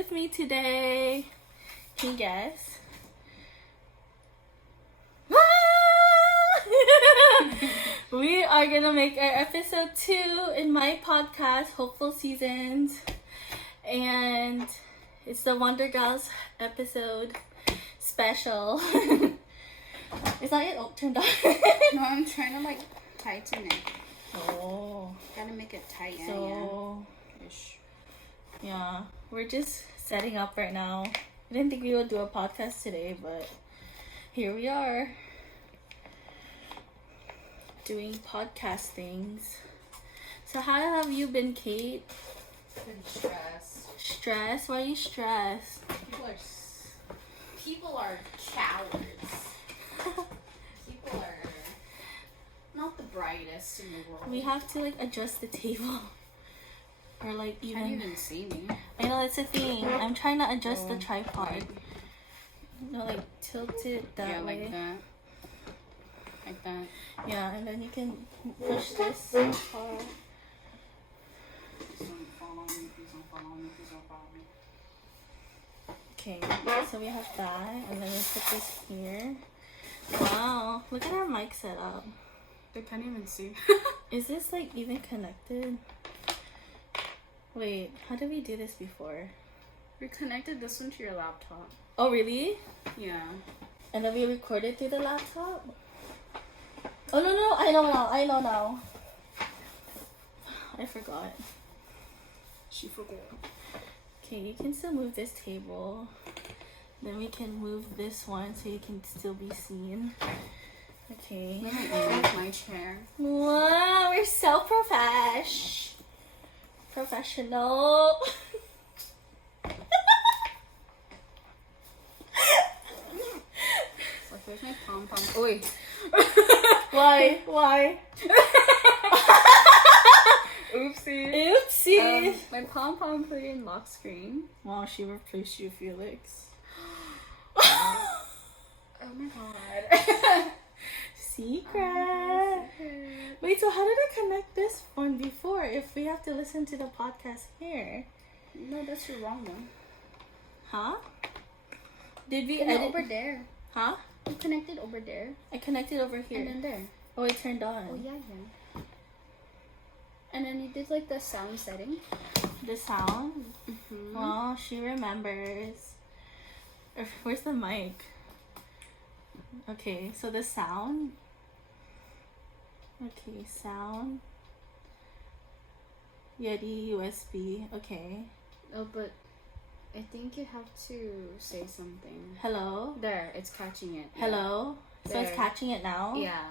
with me today? Can you guess? We are gonna make our episode 2 in my podcast, Hopeful Seasons. And it's the Wonder Girls episode special. It's not yet turned on. No, I'm trying to tighten it. Oh. Gotta make it tight. So, yeah, we're just setting up right now. I didn't think we would do a podcast today, but here we are. Doing podcast things. So how have you been, Kate? Been stressed. Stressed? Why are you stressed? People are cowards. People are not the brightest in the world. We have to adjust the table. Or even... Can't even see me. I know, that's the thing. I'm trying to adjust the tripod. Right. No, tilt it that way. Like that. Like that. Yeah, and then you can push this far. Please don't fall on me, please don't fall on me, please don't fall on me. Okay, so we have that, and then we put this here. Wow, look at our mic setup. They can't even see. Is this even connected? Wait, how did we do this before? We connected this one to your laptop. Oh, really? Yeah. And then we recorded through the laptop? Oh, no, I know now. I forgot. She forgot. Okay, you can still move this table. Then we can move this one so you can still be seen. Okay. My chair. Wow, we're so professional. So here's my pom-pom. Oh, wait. Why? Oopsie. My pom-pom put in lock screen. Wow, she replaced you, Felix. Oh my god. Secret. Wait, so how did I connect this one before if we have to listen to the podcast here? No, that's your wrong one. Huh? Did we No, edit over there? Huh? You connected over there. I connected over here. And then there. Oh, it turned on. Oh, yeah. And then you did the sound setting. The sound? Mm-hmm. Oh, she remembers. Where's the mic? Okay, so the sound. Okay, sound. Yeti USB. Okay. Oh, but I think you have to say something. Hello? There, it's catching it. Hello? So it's catching it now? Yeah.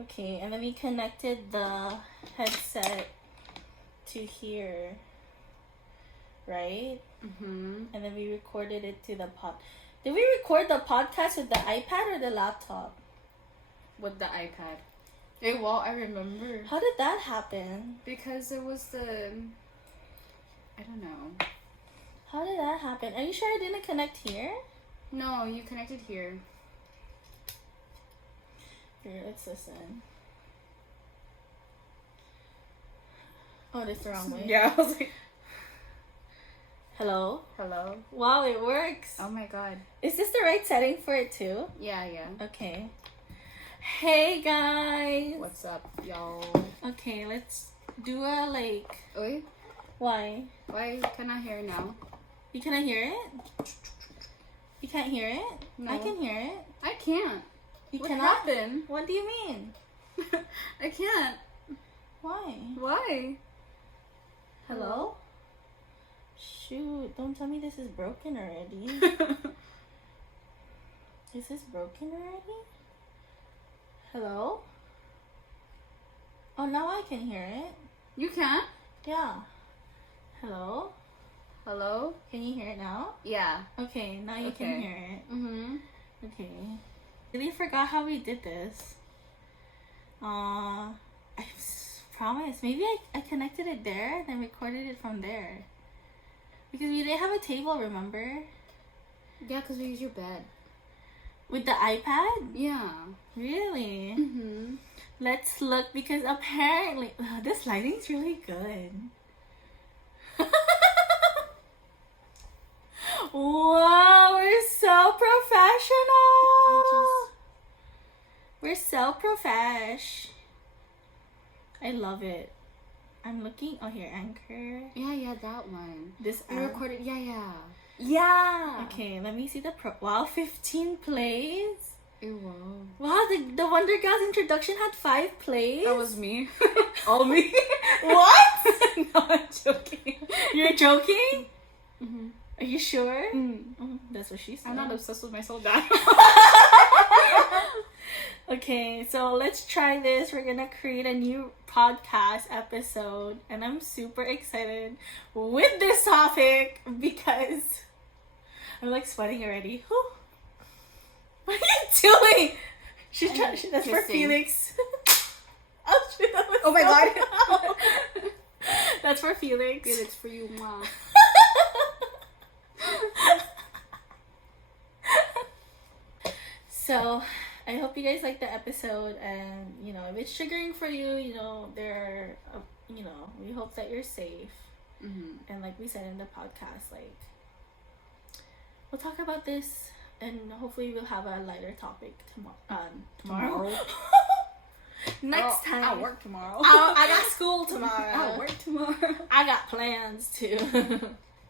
Okay, and then we connected the headset to here, right? Mm-hmm. And then we recorded it to the pod. Did we record the podcast with the iPad or the laptop? With the iPad. Hey, well, I remember. How did that happen? Because it was I don't know. How did that happen? Are you sure I didn't connect here? No, you connected here. Here, let's listen. Oh, that's the wrong way. Yeah, I was like... Hello? Hello? Wow, it works. Oh my god. Is this the right setting for it too? Yeah. Okay. Hey guys! What's up, y'all? Okay, let's do a Oi? Why? Why can I hear now? You cannot hear it? You can't hear it? No. I can hear it. I can't. What happened? What do you mean? I can't. Why? Why? Hello? Shoot, don't tell me this is broken already. Is this broken already? Hello? Oh, now I can hear it. You can't? Yeah. Hello? Hello? Can you hear it now? Yeah. Okay, now you can hear it. Mm-hmm. Okay. Really forgot how we did this. I promise. Maybe I connected it there, then recorded it from there. Because we didn't have a table, remember? Yeah, because we use your bed. With the iPad? Yeah. Really? Mm-hmm. Let's look, because apparently... this lighting's really good. Wow, we're so professional. We're so profesh. I love it. I'm looking. Oh, here, Anchor. Yeah, that one. This We app. recorded. Yeah. Okay, let me see the Wow, 15 plays. Ew, wow. Wow, the Wonder Girls introduction had 5 plays. That was me. All me. What? No, I'm joking. You're joking? Mm-hmm. Are you sure? Mm. That's what she said. I'm not obsessed with myself, Dad. Okay, so let's try this. We're gonna create a new podcast episode, and I'm super excited with this topic because I'm like sweating already. Whew. What are you doing? She's trying. That's for kissing. Felix. Oh, shit, that was Oh my so God. loud. That's for Felix. Felix, for you, ma. So, I hope you guys like the episode, and you know, if it's triggering for you, you know, we hope that you're safe. Mm-hmm. And like we said in the podcast, like we'll talk about this, and hopefully we'll have a lighter topic tomorrow. Next time. I work tomorrow. I got school tomorrow. I work tomorrow. I got plans too.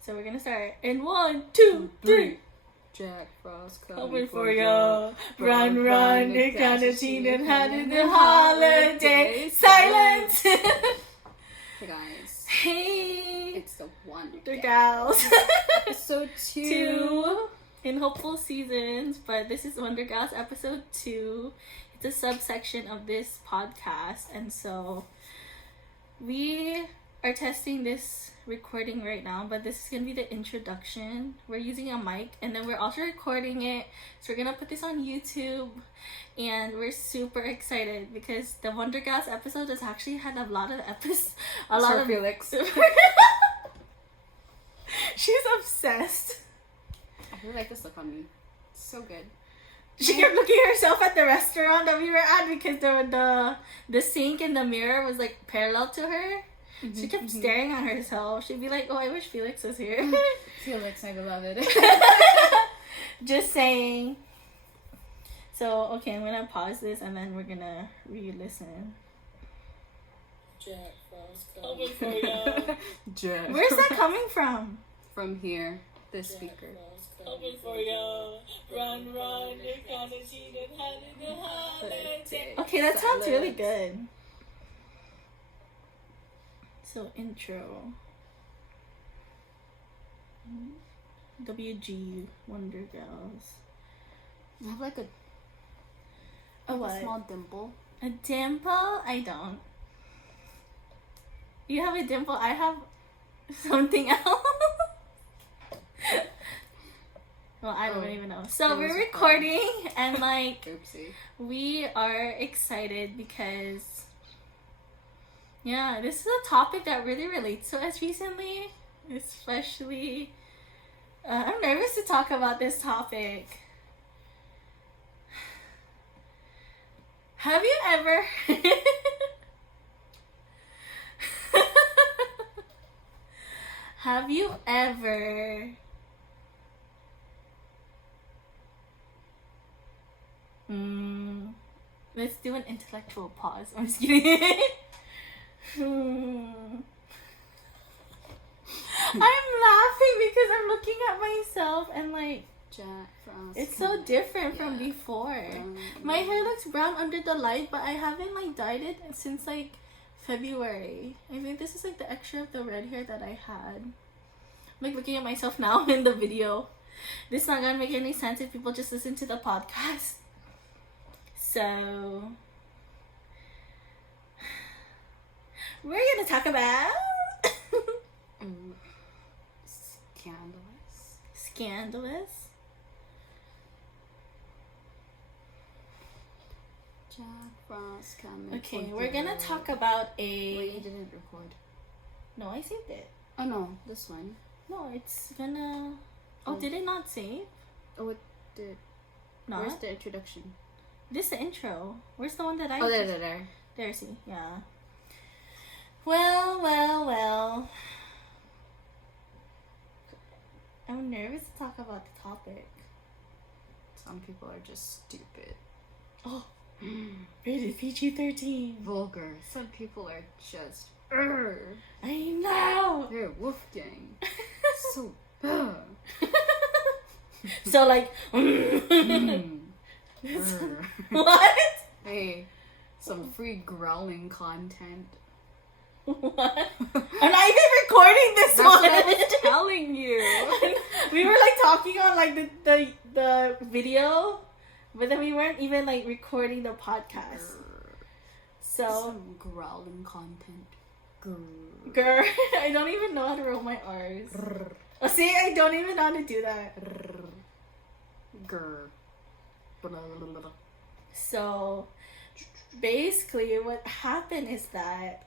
So we're gonna start in 1, 2, 3. Jack Frost Coming for ya. Run, the canteen and had in the holiday. Silence. Hey guys. Hey. It's the Wonder The gals. Episode 2. 2 in hopeful seasons, but this is Wonder Gals episode 2. It's a subsection of this podcast, and so we are testing this recording right now, but this is gonna be the introduction. We're using a mic, and then we're also recording it, so we're gonna put this on YouTube, and we're super excited because the Wonder Gals episode has actually had a lot of Felix. She's obsessed. I really like this look on me. It's so good. She kept looking at herself at the restaurant that we were at because the sink and the mirror was like parallel to her. Mm-hmm, She kept staring at herself. She'd be like, "Oh, I wish Felix was here." Felix, my beloved. Just saying. So, okay, I'm gonna pause this and then we're gonna re-listen. Jack Frost coming for ya. Jack. Where's that coming from? From here, this speaker. Coming for ya. Run, the canteen and had in the holiday. Okay, that sounds really good. So, intro. WG Wonder Girls. I have like a what? small dimple. A dimple? I don't. You have a dimple. I have something else. Well, I don't even know. So we're recording and like Oopsie. we are excited because yeah, this is a topic that really relates to us recently. Especially I'm nervous to talk about this topic. Have you ever have you ever let's do an intellectual pause. I'm just kidding. I'm laughing because I'm looking at myself and like Jack Frost. it's so different from before. My hair looks brown under the light, but I haven't like dyed it since like February. I think this is like the extra of the red hair that I had. I'm like looking at myself now in the video. This is not gonna make any sense if people just listen to the podcast. So we're gonna talk about Scandalous. Jack Frost coming. Okay, we're gonna talk about a. Wait, you didn't record. No, I saved it. Oh no, this one. No, it's gonna. Oh, did it not save? Oh, it did. Not. Where's the introduction? This is the intro. Where's the one that I? Oh, there. There, see, yeah. Well. I'm nervous to talk about the topic. Some people are just stupid. Oh, rated PG-13. Vulgar. Some people are just. I know. They're Wolfgang. So. So like. What? Hey, some free growling content. What? I'm not even recording this That's one. what I was telling you. We were like talking on like the video, but then we weren't even like recording the podcast. So Some growling content. girl, I don't even know how to roll my R's. Oh, see, I don't even know how to do that. Grr. So basically, what happened is that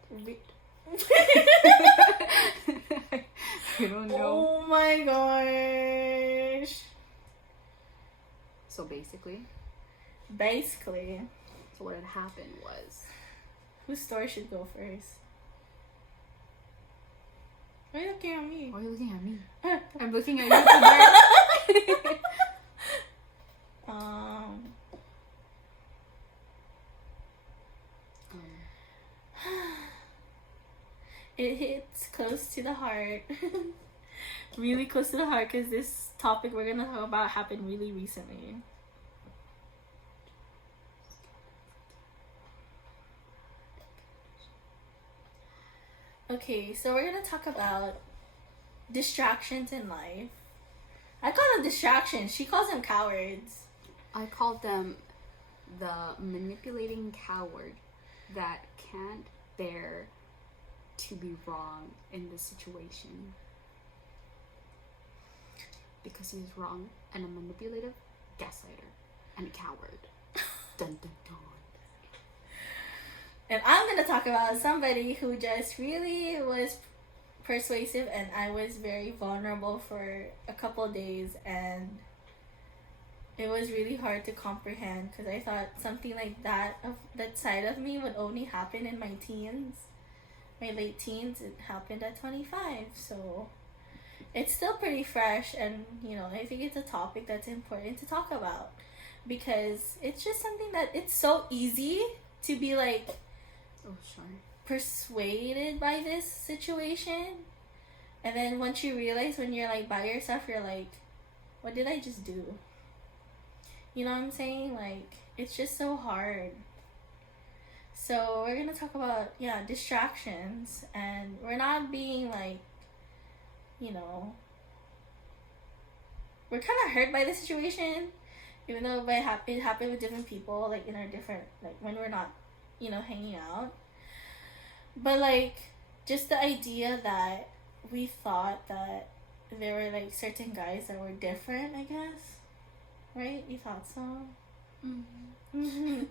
I don't know. Oh my gosh. So basically, so what had happened was. whose story should go first? Why are you looking at me? Why are you looking at me? I'm looking at you. It hits close to the heart. Really close to the heart because this topic we're gonna talk about happened really recently. Okay, so we're gonna talk about distractions in life. I call them distractions. She calls them cowards. I called them the manipulating coward that can't bear to be wrong in the situation. Because he's wrong and a manipulative gaslighter and a coward. Dun dun dun. And I'm gonna talk about somebody who just really was persuasive, and I was very vulnerable for a couple of days, and it was really hard to comprehend because I thought something like that of that side of me would only happen in my teens, my late teens. It happened at 25, so it's still pretty fresh, and I think it's a topic that's important to talk about because it's just something that it's so easy to be like persuaded by this situation, and then once you realize when you're like by yourself, you're like, what did I just do? You know what I'm saying? Like, it's just so hard. So we're gonna talk about distractions, and we're not being like, we're kind of hurt by the situation, even though it happened with different people, like in our different, like when we're not hanging out. But like, just the idea that we thought that there were like certain guys that were different, I guess, right? You thought so? Mm-hmm.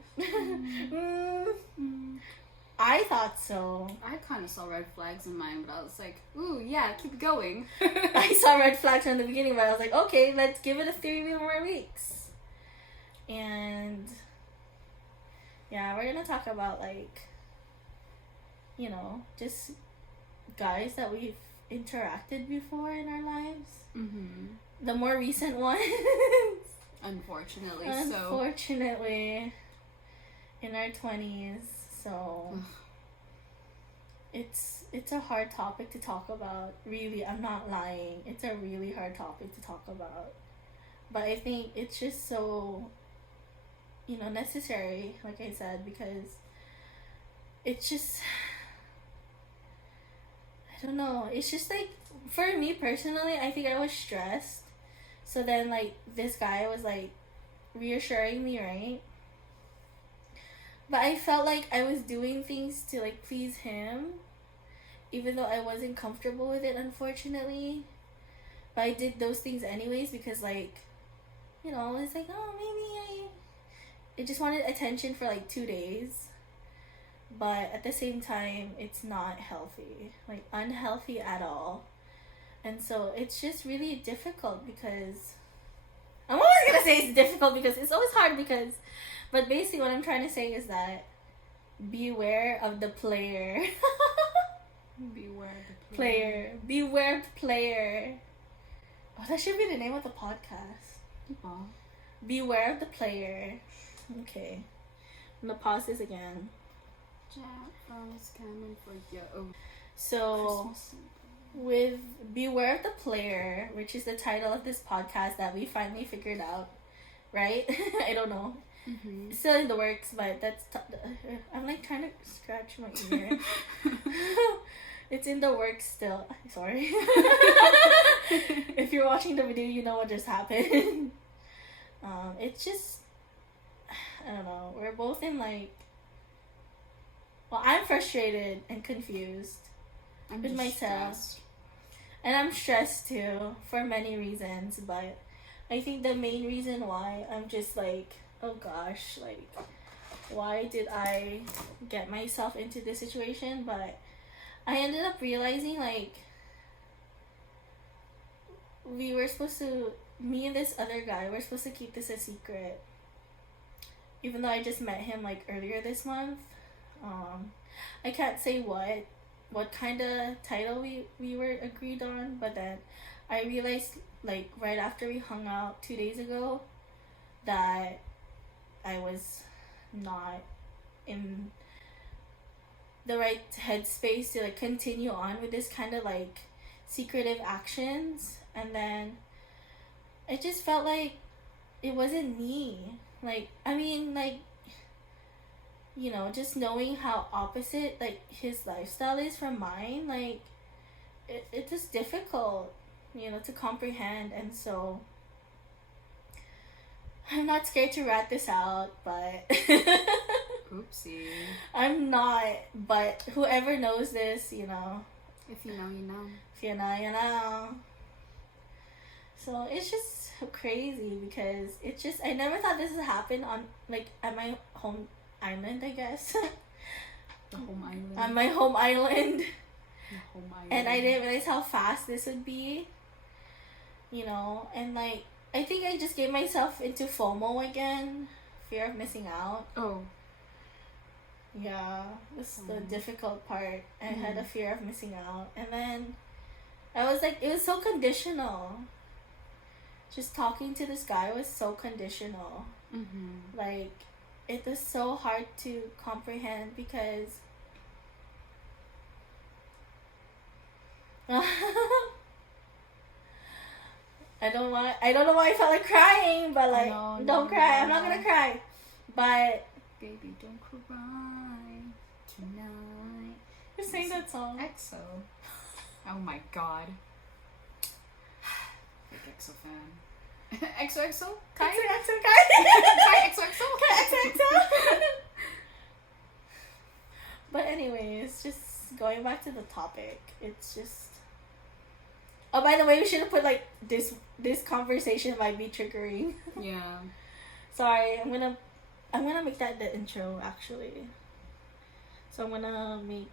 I thought so. I kind of saw red flags in mine, but I was like, ooh, yeah, keep going. I saw red flags from the beginning, but I was like, okay, let's give it a 3 more weeks. And yeah, we're gonna talk about like, just guys that we've interacted before in our lives. Mm-hmm. The more recent ones. Unfortunately, in our 20s. So it's a hard topic to talk about. Really, I'm not lying. It's a really hard topic to talk about. But I think it's just so, necessary, like I said, because it's just, I don't know. It's just like, for me personally, I think I was stressed. So then, like, this guy was, like, reassuring me, right? But I felt like I was doing things to, like, please him, even though I wasn't comfortable with it, unfortunately. But I did those things anyways because, like, it's like, oh, maybe I just wanted attention for, like, 2 days. But at the same time, it's not healthy. Like, unhealthy at all. And so it's just really difficult because I'm always gonna say it's difficult because it's always hard because, but basically what I'm trying to say is that beware of the player. Beware of the player. Oh, that should be the name of the podcast. Oh. Beware of the player. Okay. I'm gonna pause this again. Jack coming for you. Oh. So, with Beware of the Player, which is the title of this podcast that we finally figured out, right? I don't know. Mm-hmm. It's still in the works, but I'm like trying to scratch my ear. It's in the works still. Sorry. If you're watching the video, you know what just happened. It's just, I don't know. We're both in like, well, I'm frustrated and confused with myself. Stressed. And I'm stressed too for many reasons, but I think the main reason why I'm just like, oh gosh, like, why did I get myself into this situation? But I ended up realizing, like, we were supposed to, me and this other guy, we're supposed to keep this a secret. Even though I just met him, like, earlier this month. I can't say what kind of title we were agreed on, but then I realized, like, right after we hung out 2 days ago, that I was not in the right headspace to like continue on with this kind of like secretive actions. And then it just felt like it wasn't me. Like, I mean, like, you know, just knowing how opposite like his lifestyle is from mine, like it's just difficult, you know, to comprehend. And so I'm not scared to rat this out, but Oopsie. I'm not, but whoever knows this, you know. If you know, you know. If you know, you know. So it's just crazy because it's just, I never thought this would happen on, like, at my home island, I guess. The home island. On my home island. The home island. And I didn't realize how fast this would be. You know, and like, I think I just gave myself into FOMO again. Fear of missing out. Oh. Yeah, this is the difficult part. I had a fear of missing out. And then I was like, it was so conditional. Just talking to this guy was so conditional. Mm-hmm. Like, it was so hard to comprehend because I don't know why I felt like crying, but like, don't cry. I'm not gonna cry. But baby, don't cry tonight. Who sang that song? EXO. Oh my god. Big EXO fan. XOXO? Kai? Kai XOXO? But anyways, just going back to the topic, it's just. Oh, by the way, we should have put like this conversation might be triggering. Yeah. Sorry, I'm gonna make that the intro actually. So I'm gonna make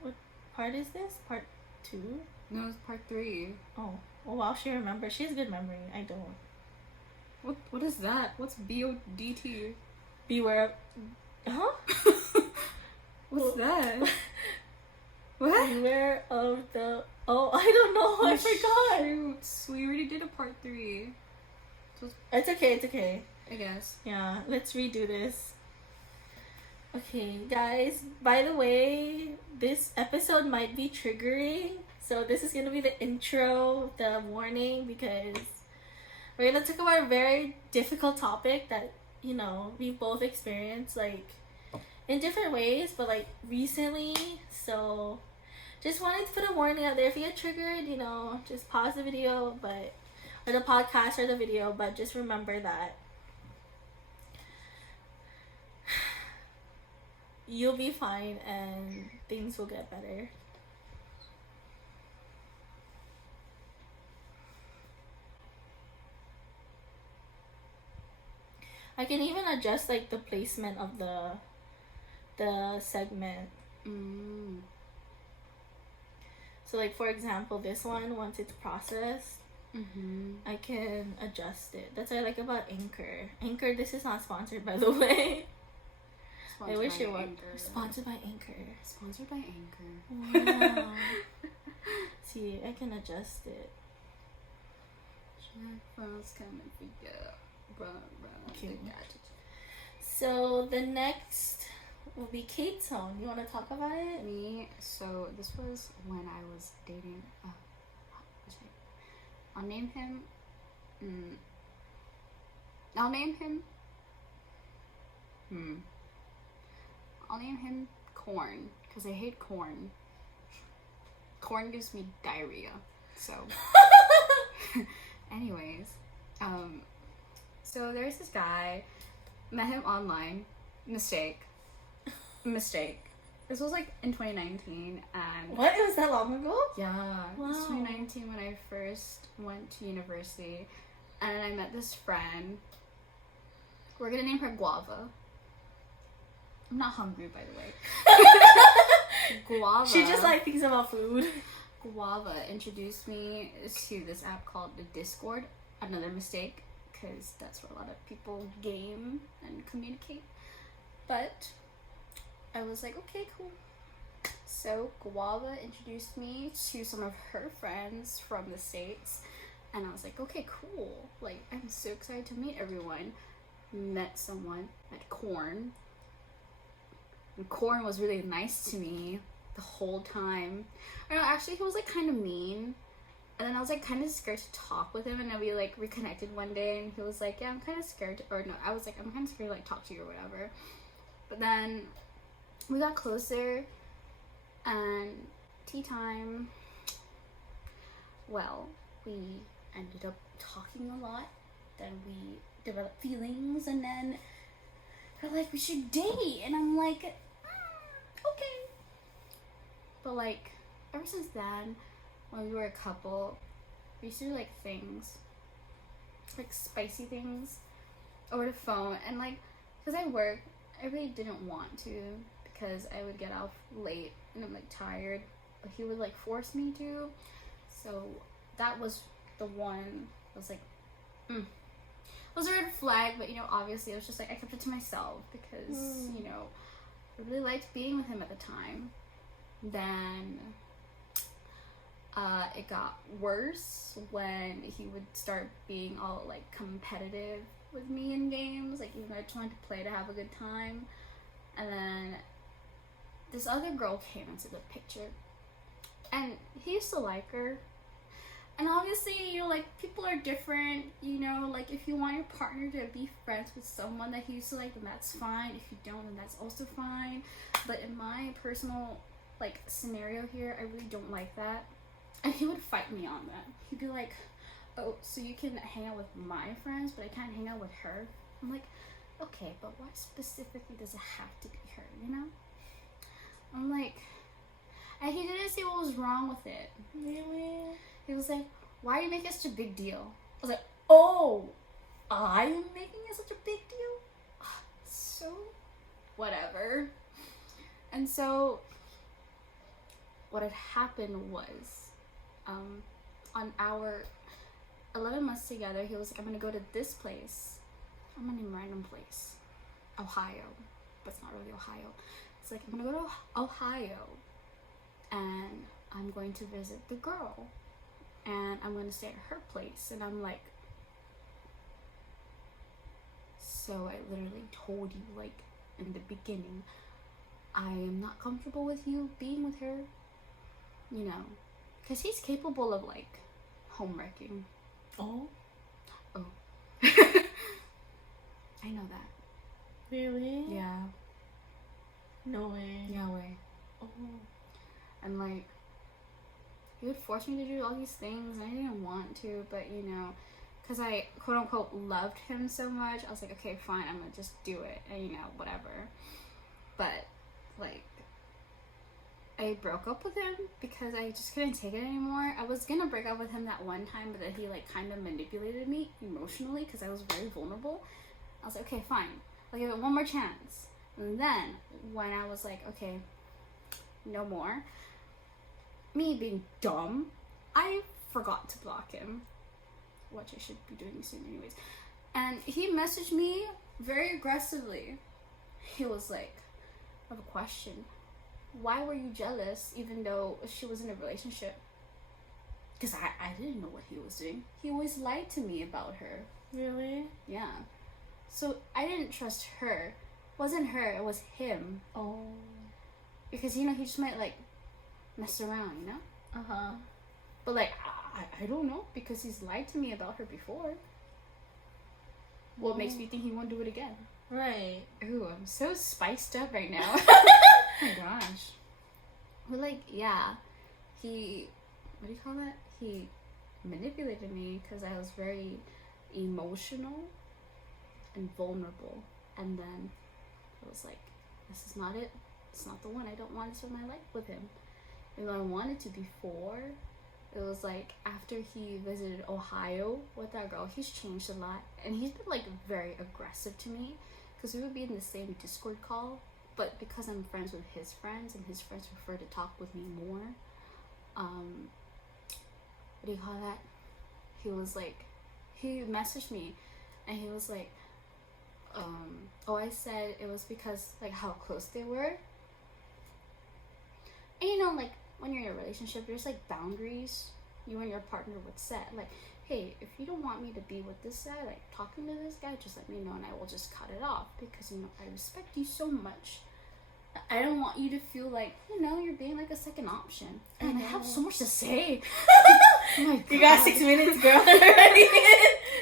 what part is this? Part 2? No, it's part 3. Oh wow, she remembers. She has good memory. I don't. What is that? What's BODT? Beware. Huh? What's that? What? Beware of the. Oh, I don't know. I forgot. Shoot. We already did a part 3. So It's okay. I guess. Yeah, let's redo this. Okay, guys, by the way, this episode might be triggering. So this is going to be the intro, the warning, because we're going to talk about a very difficult topic that, you know, we've both experienced, like, in different ways, but, like, recently. So just wanted to put a warning out there. If you get triggered, you know, just pause the video, or the podcast or the video, but just remember that you'll be fine and things will get better. I can even adjust like the placement of the segment. So like for example, this one, once it's processed, I can adjust it. That's what I like about Anchor. Anchor, this is not sponsored by the way. I wish it was. Sponsored by Anchor. Sponsored by Anchor. Wow. See, I can adjust it. Phone's coming for you. Run. Okay. The gadget. So the next will be Kate's song. You want to talk about it? Me, so this was when I was dating. I'll name him. I'll name him Corn, because I hate corn. Corn gives me diarrhea. So, anyways, so there's this guy. Met him online. Mistake. This was like in 2019, and What? It was that long ago? yeah, it was Wow. 2019 when I first went to university, and I met this friend. We're gonna name her Guava. I'm not hungry, by the way. Guava. She just like thinks about food. Guava introduced me to this app called the Discord. Another mistake, because that's where a lot of people game and communicate. But I was like, okay, cool. So Guava introduced me to some of her friends from the States, and I was like, okay, cool. Like, I'm so excited to meet everyone. Met someone at Corn. And Corn was really nice to me the whole time. Or no, actually, he was like kind of mean. And then I was like kind of scared to talk with him, and then we like reconnected one day, and he was like, yeah, I'm kind of scared to, or no, I was like, I'm kind of scared to like talk to you or whatever. But then we got closer, and tea time, well, we ended up talking a lot. Then we developed feelings, and then they're like, we should date, and I'm like, okay. But like, ever since then, when we were a couple, we used to do like things, like spicy things, over the phone, and like, because I work, I really didn't want to, because I would get off late, and I'm like tired, but he would like force me to, so that was the one, I was like, it was a red flag, but you know, obviously it was just like, I kept it to myself, because, you know, I really liked being with him at the time. Then it got worse when he would start being all like competitive with me in games, like even though I just wanted to play to have a good time. And then this other girl came into the picture, and he used to like her. And obviously, you know, like, people are different, you know, like, if you want your partner to be friends with someone that he used to like, then that's fine. If you don't, then that's also fine. But in my personal, like, scenario here, I really don't like that. And he would fight me on that. He'd be like, oh, so you can hang out with my friends, but I can't hang out with her? I'm like, okay, but why specifically does it have to be her, you know? I'm like, and he didn't see what was wrong with it. Really? He was like, why are you making such a big deal? I was like, oh, I'm making it such a big deal? So, whatever. And so, what had happened was, on our 11 months together, he was like, I'm gonna go to this place. I'm gonna name a random place. Ohio. But it's not really Ohio. It's like, I'm gonna go to Ohio, and I'm going to visit the girl, and I'm going to stay at her place. And I'm like, so I literally told you, like, in the beginning, I am not comfortable with you being with her, you know, because he's capable of, like, home wrecking. Oh? I know that. Really? Yeah. No way. Yeah, way. Oh. And, like, he would force me to do all these things, and I didn't want to, but, you know, because I, quote-unquote, loved him so much, I was like, okay, fine, I'm gonna just do it, and, you know, whatever. But, like, I broke up with him because I just couldn't take it anymore. I was gonna break up with him that one time, but then he, like, kind of manipulated me emotionally because I was very vulnerable. I was like, okay, fine, I'll give it one more chance. And then, when I was like, okay, no more, me being dumb, I forgot to block him, which I should be doing soon anyways. And he messaged me very aggressively. He was like, I have a question. Why were you jealous even though she was in a relationship? because I didn't know what he was doing. He always lied to me about her. Really? Yeah. So I didn't trust her. It wasn't her, it was him. Oh. Because, you know, he just might, like, mess around, you know? Uh-huh. But, like, I don't know, because he's lied to me about her before. What makes me think he won't do it again? Right. Ooh, I'm so spiced up right now. Oh my gosh. But, like, yeah. He, what do you call that? He manipulated me because I was very emotional and vulnerable. And then I was like, this is not it. It's not the one. I don't want to spend my life with him. Even though I wanted to before, it was like after he visited Ohio with that girl, he's changed a lot. And he's been like very aggressive to me because we would be in the same Discord call. But because I'm friends with his friends and his friends prefer to talk with me more, what do you call that? He was like, he messaged me and he was like, I said it was because like how close they were. And you know, like when you're in a relationship, there's like boundaries you and your partner would set. Like, hey, if you don't want me to be with this guy, like talking to this guy, just let me know and I will just cut it off because, you know, I respect you so much. I don't want you to feel like, you know, you're being like a second option. And I have so much to say. Oh my God. You got 6 minutes, girl. Already.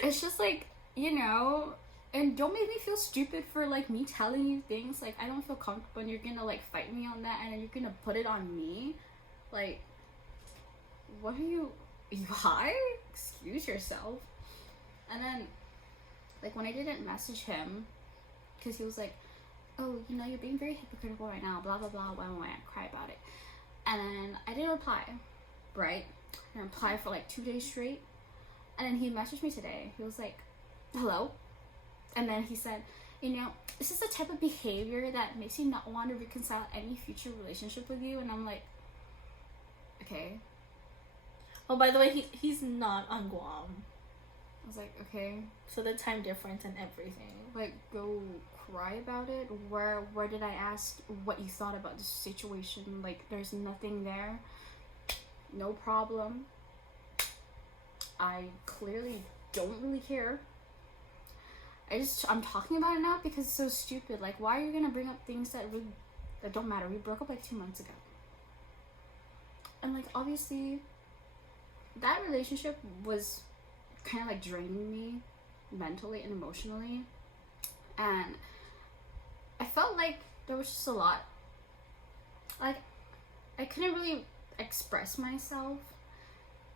It's just like, you know, and don't make me feel stupid for like me telling you things. Like, I don't feel comfortable and you're gonna like fight me on that and then you're gonna put it on me. Like, what are you high? Excuse yourself. And then, like, when I didn't message him, because he was like, oh, you know, you're being very hypocritical right now, blah, blah, blah, why don't I cry about it? And then I didn't reply, right? I didn't reply for like 2 days straight. And then he messaged me today. He was like, hello? And then he said, you know, this is the type of behavior that makes you not want to reconcile any future relationship with you. And I'm like, okay. Oh, by the way, he's not on Guam. I was like, okay. So the time difference and everything. Like, go cry about it? Where did I ask what you thought about the situation? Like, there's nothing there. No problem. I clearly don't really care. I'm talking about it now because it's so stupid. Like, why are you gonna bring up things that don't matter? We broke up like 2 months ago. And like, obviously, that relationship was kind of like draining me mentally and emotionally. And I felt like there was just a lot. Like, I couldn't really express myself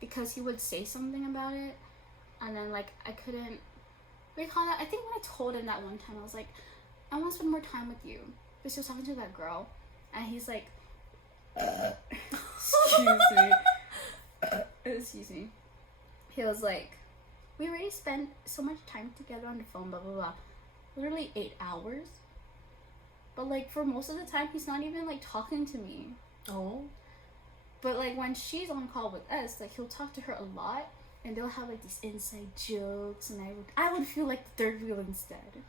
because he would say something about it. And then, like, I couldn't, what do you call that? I think when I told him that one time, I was like, I want to spend more time with you. Because he was talking to that girl. And he's like, excuse me. He was like, we already spent so much time together on the phone, blah, blah, blah. Literally 8 hours. But, like, for most of the time, he's not even, like, talking to me. Oh. But, like, when she's on call with us, like, he'll talk to her a lot. And they'll have, like, these inside jokes. And I would feel like the third wheel instead.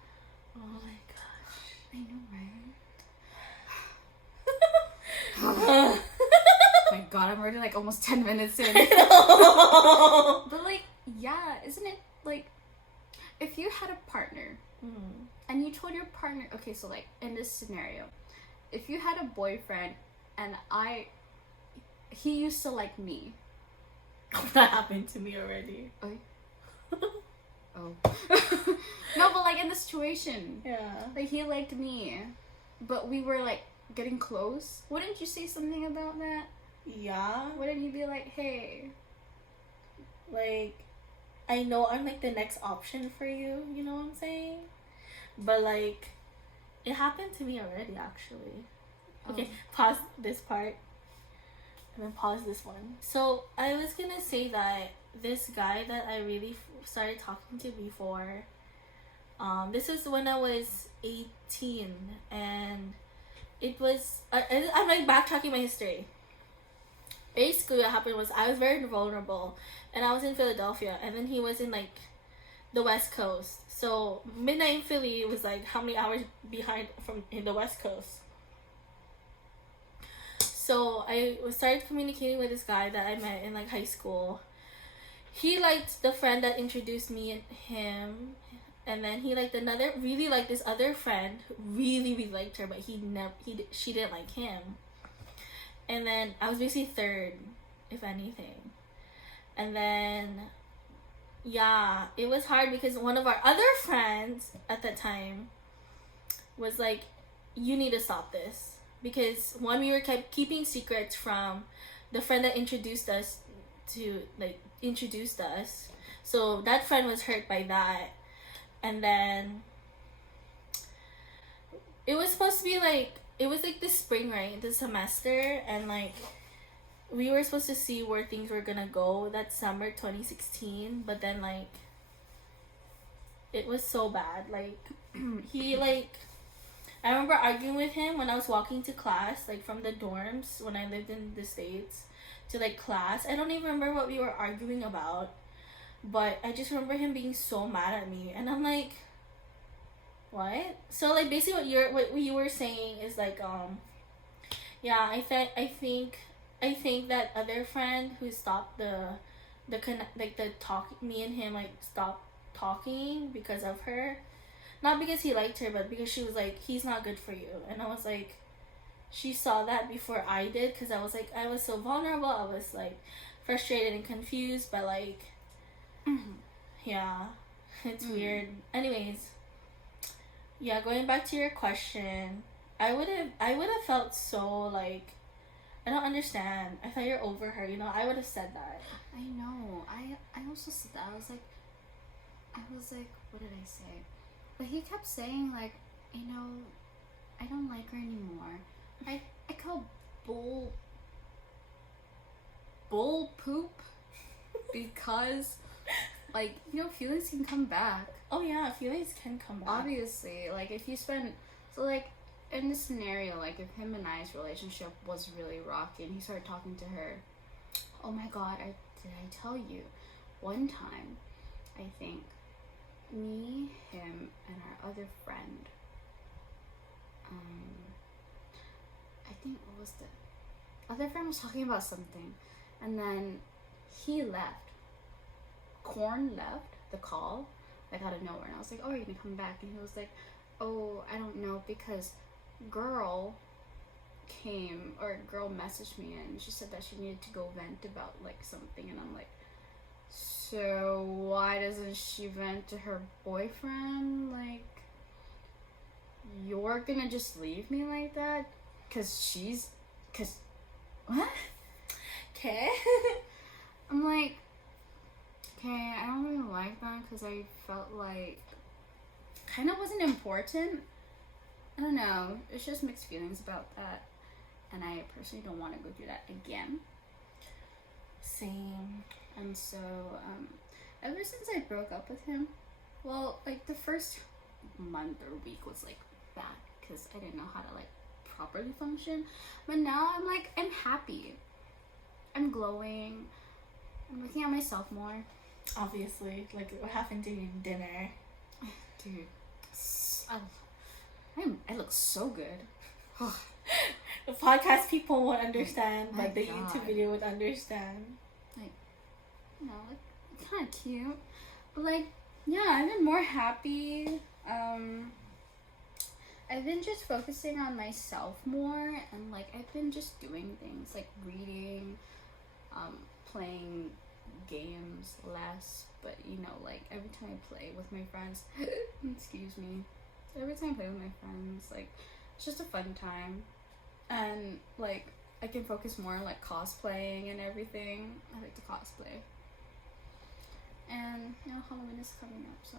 Oh, my gosh. I know, right? Oh my God, I'm already, like, almost 10 minutes in. But, like, yeah, isn't it, like, if you had a partner, and you told your partner, okay, so, like, in this scenario, if you had a boyfriend, and he used to like me. That happened to me already. Oh. No, but, like, in the situation. Yeah. Like, he liked me, but we were, like, getting close. Wouldn't you say something about that? Yeah. Wouldn't you be like, hey? Like, I know I'm, like, the next option for you, you know what I'm saying? But, like, it happened to me already, actually. Okay, pause this part. And then pause this one. So, I was gonna say that this guy that I really started talking to before, this was when I was 18. And it was, I'm, like, backtracking my history. Basically, what happened was I was very vulnerable. And I was in Philadelphia. And then he was in, like, the West Coast. So midnight in Philly was like how many hours behind from in the West Coast. So I started communicating with this guy that I met in like high school. He liked the friend that introduced me and him, and then he liked really liked this other friend who really liked her, but she didn't like him. And then I was basically third, if anything. And then yeah, it was hard because one of our other friends at the time was like, you need to stop this, because one, we were kept keeping secrets from the friend that introduced us, so that friend was hurt by that. And then it was supposed to be like, it was like the spring, right, the semester, and like we were supposed to see where things were gonna go that summer 2016, but then like it was so bad. Like he like, I remember arguing with him when I was walking to class, like from the dorms when I lived in the States to like class. I don't even remember what we were arguing about, but I just remember him being so mad at me, and I'm like, what? So like basically what you were saying is like yeah, I think that other friend who stopped the talk, me and him like stopped talking because of her. Not because he liked her, but because she was like, he's not good for you. And I was like, she saw that before I did, because I was like, I was so vulnerable. I was like frustrated and confused, but like, yeah, it's weird. Anyways, yeah, going back to your question, I would have felt so like, I don't understand. I thought you're over her. You know, I would have said that. I know. I also said that. I was like, what did I say? But he kept saying like, you know, I don't like her anymore. I call bull poop because like, you know, feelings can come back. Oh yeah, feelings can come back. Obviously, like if you spend, so like in this scenario, like if him and I's relationship was really rocky and he started talking to her, oh my god, did I tell you one time, I think me, him, and our other friend, I think, what was the other friend was talking about something, and then he left. Corn left the call, like out of nowhere, and I was like, oh, are you gonna come back? And he was like, oh, I don't know, because girl messaged me and she said that she needed to go vent about like something, and I'm like, so why doesn't she vent to her boyfriend? Like, you're gonna just leave me like that? Cause what? Okay. I'm like, okay, I don't really like that, because I felt like kind of wasn't important. I don't know. It's just mixed feelings about that, and I personally don't want to go through that again. Same. And so, ever since I broke up with him, well, like the first month or week was like bad because I didn't know how to like properly function. But now I'm like, I'm happy. I'm glowing. I'm looking at myself more. Obviously, like what happened to your dinner? Dude, I look so good. The podcast people won't understand, My but the God. YouTube video would understand. Like, you know, like kind of cute. But like, yeah, I've been more happy. I've been just focusing on myself more, and like I've been just doing things like reading, playing games less, but you know, like every time I play with my friends, excuse me, every time I play with my friends, like it's just a fun time, and like I can focus more on like cosplaying and everything. I like to cosplay, and you know, Halloween is coming up, so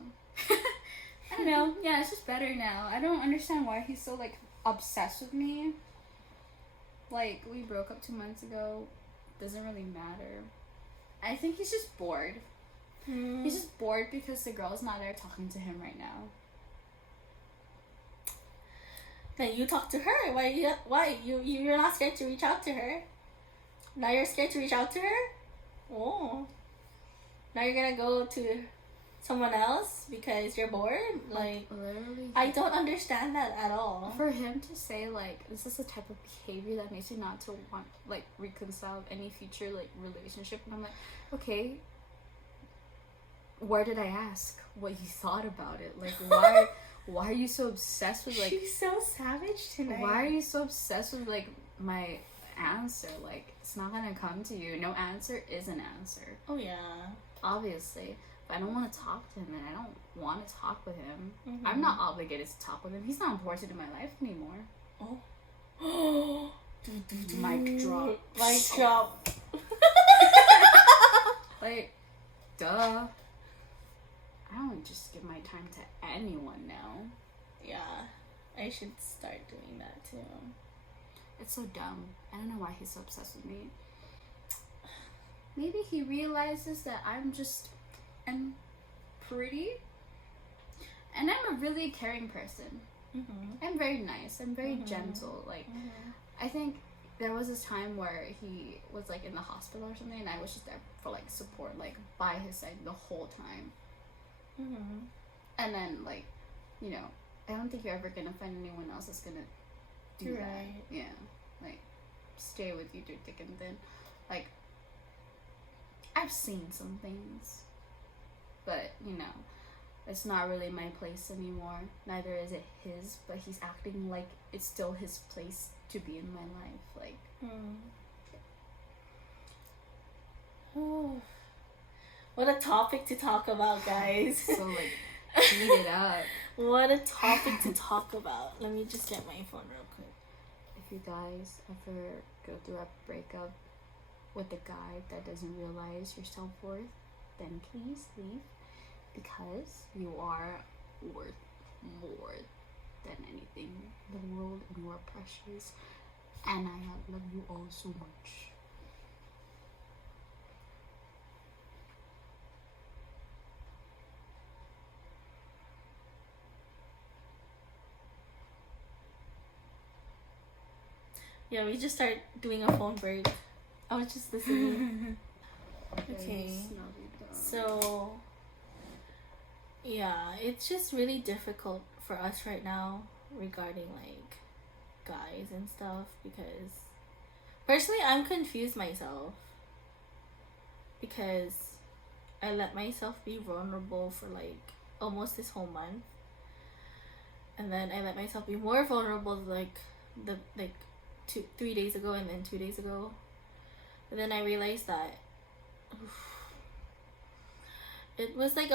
I don't know. Yeah, it's just better now. I don't understand why he's so like obsessed with me. Like, we broke up 2 months ago. Doesn't really matter. I think he's just bored. He's just bored because the girl's not there talking to him right now. Then you talk to her. Why you're not scared to reach out to her? Now you're scared to reach out to her? Oh. Now you're gonna go to someone else because you're bored. Like, literally, I don't understand that at all. For him to say like this is the type of behavior that makes you not to want like reconcile any future like relationship, and I'm like, okay, where did I ask what you thought about it? Like, why are you so obsessed with like? She's so savage tonight. Why are you so obsessed with like my answer? Like, it's not gonna come to you. No answer is an answer. Oh yeah. Obviously. If I don't want to talk to him and I don't want to talk with him, Mm-hmm. I'm not obligated to talk with him. He's not important in my life anymore. Oh. Mic drop. Mic drop. Like, duh. I don't just give my time to anyone now. Yeah. I should start doing that too. It's so dumb. I don't know why he's so obsessed with me. Maybe he realizes that I'm pretty. And I'm a really caring person. Mm-hmm. I'm very nice. I'm very Mm-hmm. gentle. Like, Mm-hmm. I think there was this time where he was like in the hospital or something, and I was just there for like support, like by his side the whole time. Mm-hmm. And then like, you know, I don't think you're ever gonna find anyone else that's gonna do that. Right. Yeah, like stay with you through thick and thin. Like, I've seen some things, but you know, it's not really my place anymore. Neither is it his, but he's acting like it's still his place to be in my life. Like, Oh. What a topic to talk about, guys. so like, heat it up. What a topic to talk about. Let me just get my phone real quick. If you guys ever go through a breakup with a guy that doesn't realize your self-worth, then please leave, because you are worth more than anything in the world, and you are precious, and I love you all so much. Yeah, we just start doing a phone break. I was just listening. Okay. So, yeah, it's just really difficult for us right now regarding like guys and stuff, because personally I'm confused myself, because I let myself be vulnerable for like almost this whole month, and then I let myself be more vulnerable like 3 days ago, and then 2 days ago. But then I realized that it was like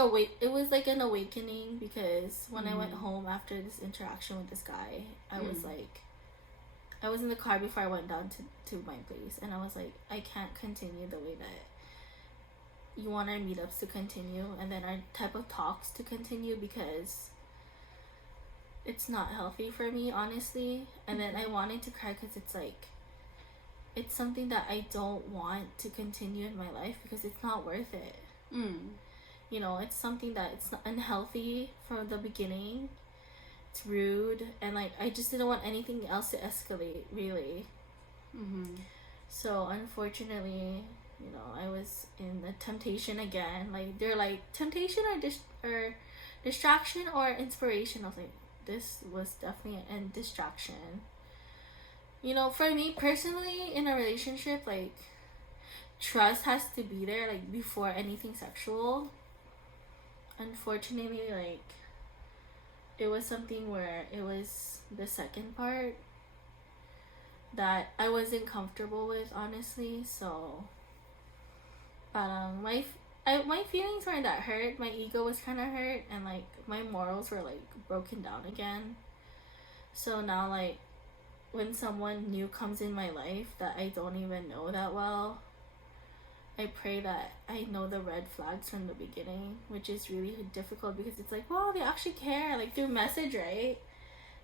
an awakening, because when I went home after this interaction with this guy, I was in the car before I went down to my place, and I was like, I can't continue the way that you want our meetups to continue, and then our type of talks to continue, because it's not healthy for me, honestly. And then I wanted to cry, because it's like, it's something that I don't want to continue in my life, because it's not worth it. You know, it's something that it's unhealthy from the beginning. It's rude, and like, I just didn't want anything else to escalate, really. So unfortunately, you know, I was in the temptation again. Like, they're like, temptation or distraction or inspiration. I was like, this was definitely a distraction. You know, for me personally, in a relationship, like, trust has to be there, like, before anything sexual. Unfortunately, like, it was something where it was the second part that I wasn't comfortable with, honestly. So, my feelings weren't that hurt. My ego was kind of hurt, and like, my morals were like broken down again. So now, like, when someone new comes in my life that I don't even know that well, I pray that I know the red flags from the beginning, which is really difficult, because it's like, wow, they actually care, like, through message, right?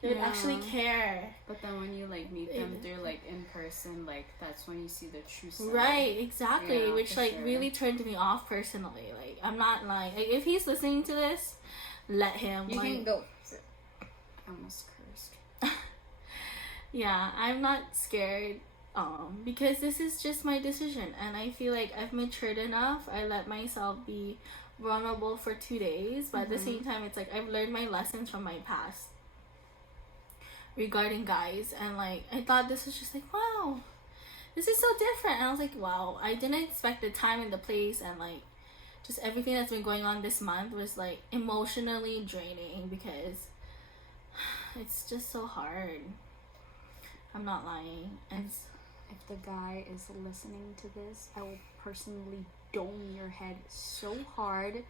They would actually care. But then when you like meet them through like in person, like, that's when you see the true side. Right, exactly. Yeah, which like really turned me off personally. Like, I'm not lying. Like, if he's listening to this, let him. You like, can go. I almost cursed. Yeah, I'm not scared. Because this is just my decision, and I feel like I've matured enough. I let myself be vulnerable for 2 days, but at the Mhm. same time, it's like I've learned my lessons from my past regarding guys, and like I thought this was just like, wow, this is so different. And I was like, wow, I didn't expect the time and the place, and like just everything that's been going on this month was like emotionally draining because it's just so hard. I'm not lying. And If the guy is listening to this, I will personally dome your head so hard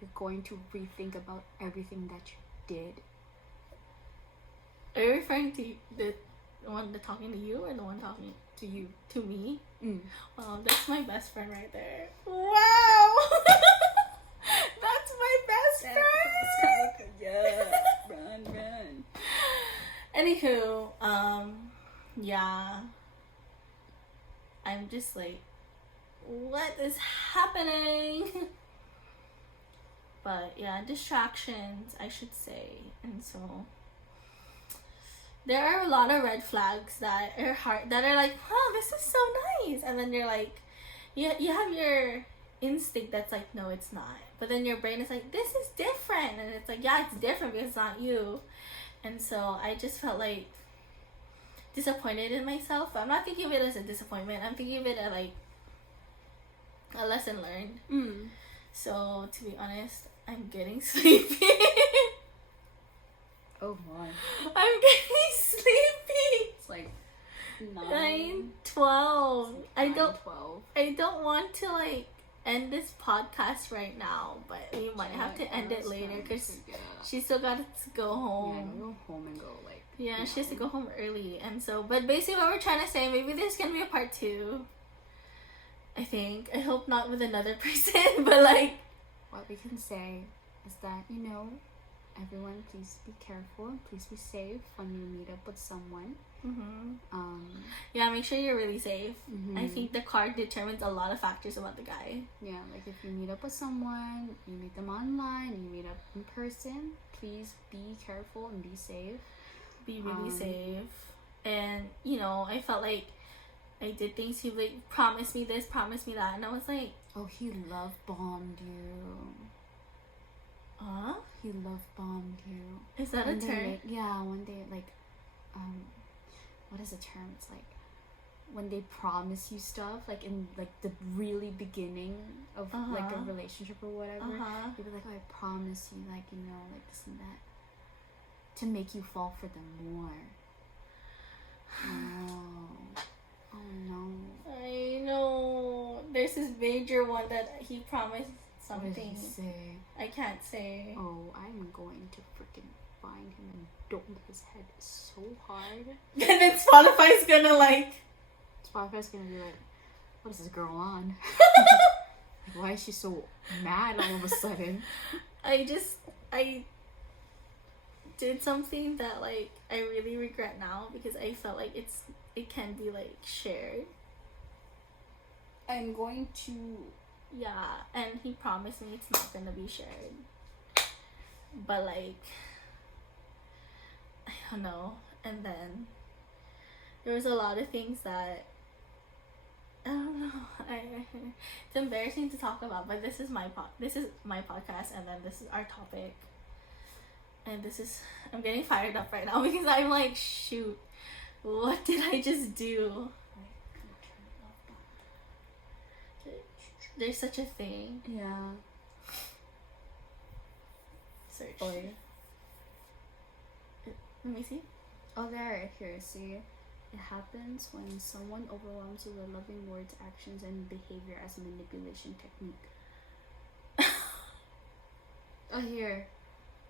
you're going to rethink about everything that you did. are you referring to the one that talking to you, or the one talking to you, to me? Wow, that's my best friend right there. Wow. That's my best friend. Yeah, run. Anywho, yeah, I'm just like, what is happening? But yeah, distractions, I should say. And so there are a lot of red flags that are hard, that are like, wow, this is so nice, and then you're like, you have your instinct that's like, no, it's not, but then your brain is like, this is different, and it's like, yeah, it's different because it's not you. And so I just felt like disappointed in myself. I'm not thinking of it as a disappointment, I'm thinking of it as like a lesson learned. So to be honest, I'm getting sleepy. Oh my. I'm getting sleepy. It's like 9:12. I 12. don't want to like end this podcast right now, but we might have to end it later because she still got to go home. Yeah, go home and go like. Yeah, she has to go home early, and so. But basically, what we're trying to say, maybe there's gonna be a part 2. I think. I hope not with another person, but like. What we can say is that, everyone, please be careful and please be safe when you meet up with someone. Yeah, make sure you're really safe. Mhm. I think the card determines a lot of factors about the guy. Yeah, like if you meet up with someone, you meet them online, you meet up in person, please be careful and be safe. Be really safe. And, I felt like I did things. He like promised me this, promised me that, and I was like, oh, he love bombed you. He love bombed you. Is that a term? When they like, what is the term? It's like when they promise you stuff, like in like the really beginning of like a relationship or whatever. They'd be like, oh, I promise you, like like this and that, to make you fall for them more. Oh no. I know. There's this major one that he promised something. What did he say? I can't say. Oh, I'm going to freaking find him and dome his head so hard. And then Spotify's gonna like. Spotify's gonna be like, what is this girl on? Like, why is she so mad all of a sudden? I did something that like I really regret now because I felt like it can be like shared. I'm going to. Yeah, and he promised me it's not gonna be shared. But like, I don't know. And then there was a lot of things that I don't know. It's embarrassing to talk about, but this is my podcast, and then this is our topic. And I'm getting fired up right now because I'm like, shoot, what did I just do? There's such a thing. Yeah. Search. Boy. Let me see. Oh, there. Here, see. It happens when someone overwhelms you with loving words, actions, and behavior as a manipulation technique. Oh, here.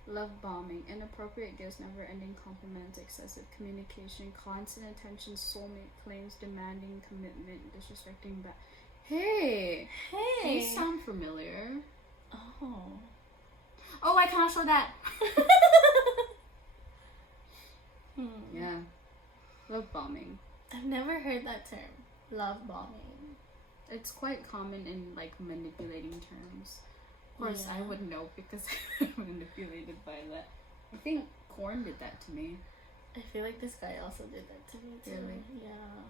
Love bombing, inappropriate gifts, never-ending compliments, excessive communication, constant attention, soulmate claims, demanding commitment, disrespecting back. Hey! These sound familiar. Oh, I cannot show that! Yeah. Love bombing. I've never heard that term. Love bombing. It's quite common in like manipulating terms. Of course, Yeah. I would know because I'm manipulated by that. I think Korn did that to me. I feel like this guy also did that to me too. Really? Yeah.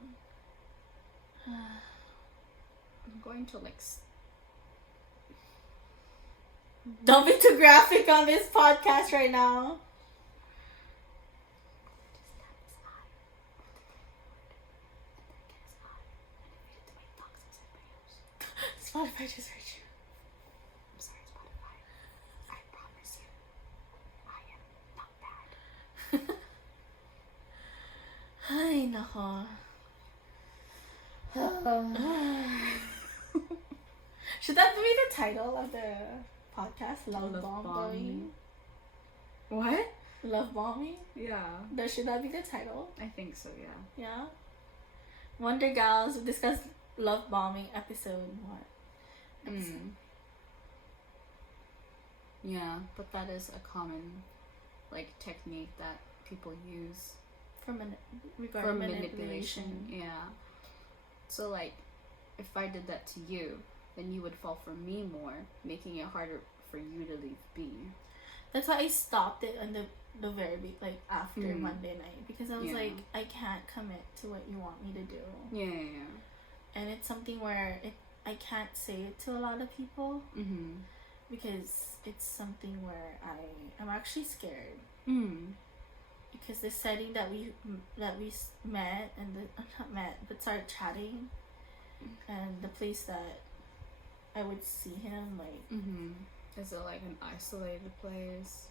I'm going to like Don't be too graphic on this podcast right now. Spotify just heard you. I'm sorry, Spotify. I promise you, I am not bad. Ay, nako. Should that be the title of the podcast? Love bombing. What? Love bombing? Yeah. Should that be the title? I think so, yeah. Yeah. Wonder Gals discuss love bombing episode 1. Yeah, but that is a common technique that people use For manipulation. Yeah. So if I did that to you, then you would fall for me more, making it harder for you to leave me. That's why I stopped it on the very after Monday night, because I was like, I can't commit to what you want me to do. Yeah. And it's something where I can't say it to a lot of people, because it's something where I'm actually scared. Because the setting that we met and not met but started chatting, and the place that I would see him Is it an isolated place?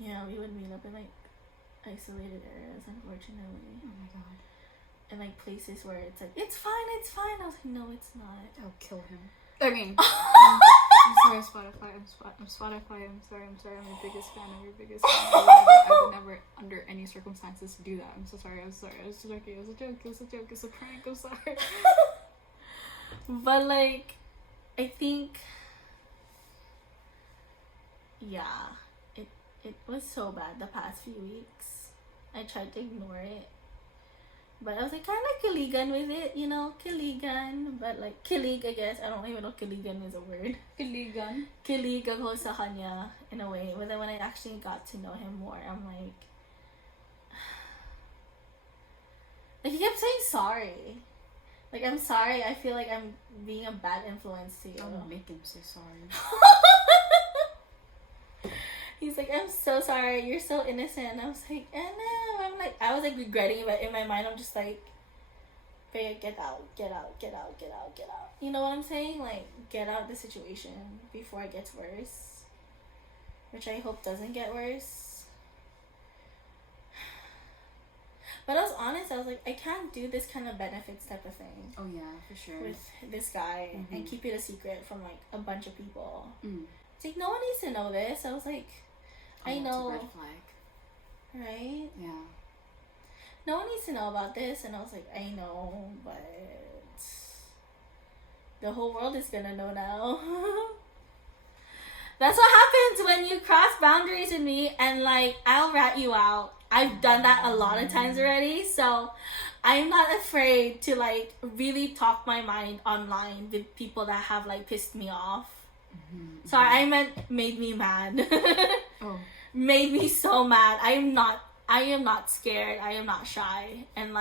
Yeah, we would meet up in isolated areas, unfortunately. Oh my god. And places where it's it's fine. I was like, no, it's not. I'll kill him. I mean, I'm sorry, Spotify. I'm Spotify. I'm sorry. I'm the biggest fan of your biggest fan. I would never, under any circumstances, do that. I'm so sorry. I'm sorry. I was joking. It was a joke. It was a joke. It's a prank. I'm sorry. But I think, yeah, it was so bad the past few weeks. I tried to ignore it, but I was kind of kiligan with it, kiligan, but kilig, I guess. I don't even know if kiligan is a word. Kilig ako sa kanya in a way, but then when I actually got to know him more, I'm he kept saying sorry. I'm sorry, I feel like I'm being a bad influence to you. I'll make him say sorry. He's like, I'm so sorry, you're so innocent. I was like, no. I was regretting it, but in my mind, I'm just Bea, get out. You know what I'm saying? Get out of the situation before it gets worse. Which I hope doesn't get worse. But I was honest, I was I can't do this kind of benefits type of thing. Oh yeah, for sure. With this guy and keep it a secret from a bunch of people. It's no one needs to know this. I was I know. It's a red flag. Right? Yeah. No one needs to know about this, and I was I know, but the whole world is gonna know now. That's what happens when you cross boundaries with me, and I'll rat you out. I've done that a lot of times already, so I'm not afraid to really talk my mind online with people that have pissed me off. Sorry, I meant made me mad. Oh. Made me so mad. I am not scared. I am not shy. And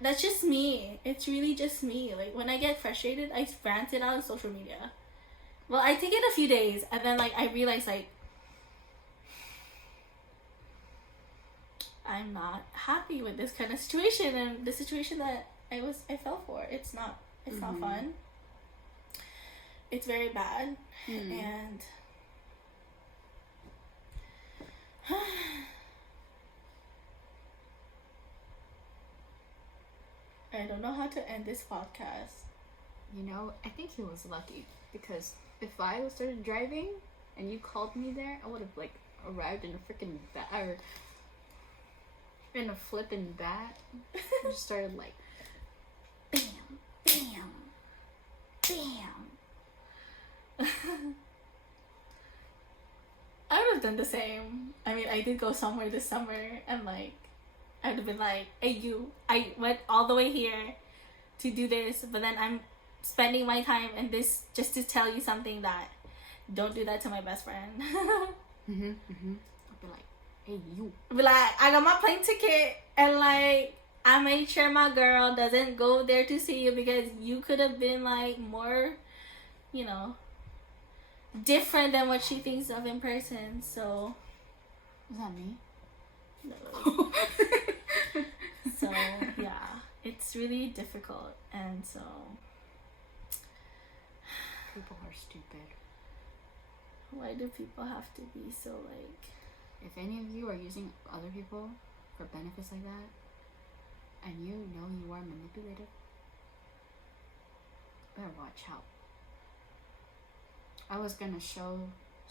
that's just me. It's really just me. When I get frustrated, I rant it out on social media. Well, I take it a few days, and then I realize I'm not happy with this kind of situation, and the situation that I fell for. It's not fun. It's very bad, and I don't know how to end this podcast. I think he was lucky, because if I started driving and you called me there, I would have arrived in a freaking bat, or in a flippin' bat, and just started bam, bam, bam. I would have done the same. I mean, I did go somewhere this summer, and I would have been hey, you, I went all the way here to do this, but then I'm spending my time in this just to tell you something that don't do that to my best friend. I'll be hey, you. Be I got my plane ticket, and I made sure my girl doesn't go there to see you, because you could have been more, different than what she thinks of in person. So, Is that me? no. So yeah, it's really difficult, and so People are stupid. why do people have to be so like? If any of you are using other people for benefits like that, and you know you are manipulated, better watch out. I was gonna show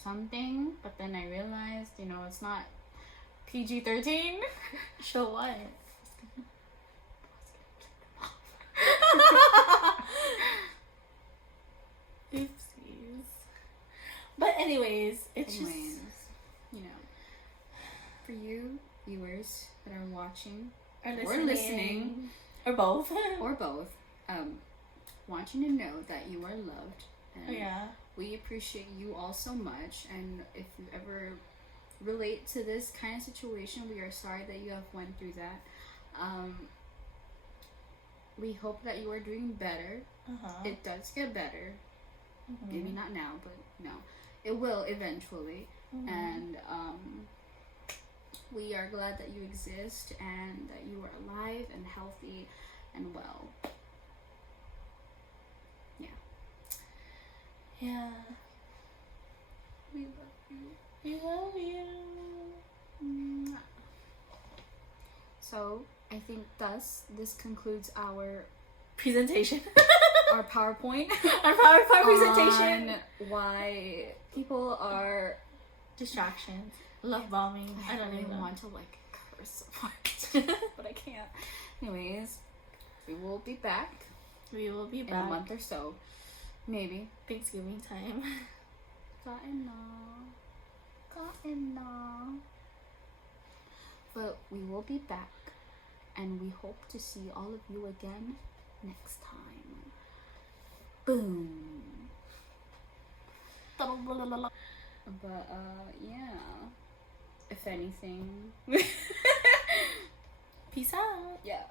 something, but then I realized, it's not PG-13. Show what? Oopsies. But anyways, it's just for you viewers that are watching or or listening or both. or both, want you to know that you are loved, and Yeah. we appreciate you all so much. And if you ever relate to this kind of situation, we are sorry that you have went through that. We hope that you are doing better. It does get better. Maybe not now, but it will eventually. And we are glad that you exist and that you are alive and healthy and well. Yeah. We love you. We love you. So I think this concludes our Presentation. our PowerPoint Our PowerPoint presentation. on why people are Distractions. Love bombing. I don't really even want to curse so much, but I can't. Anyways, we will be back We will be in a back. month or so, maybe. Thanksgiving time. But we will be back, and we hope to see all of you again next time. Boom. But yeah. If anything. Peace out. Yeah.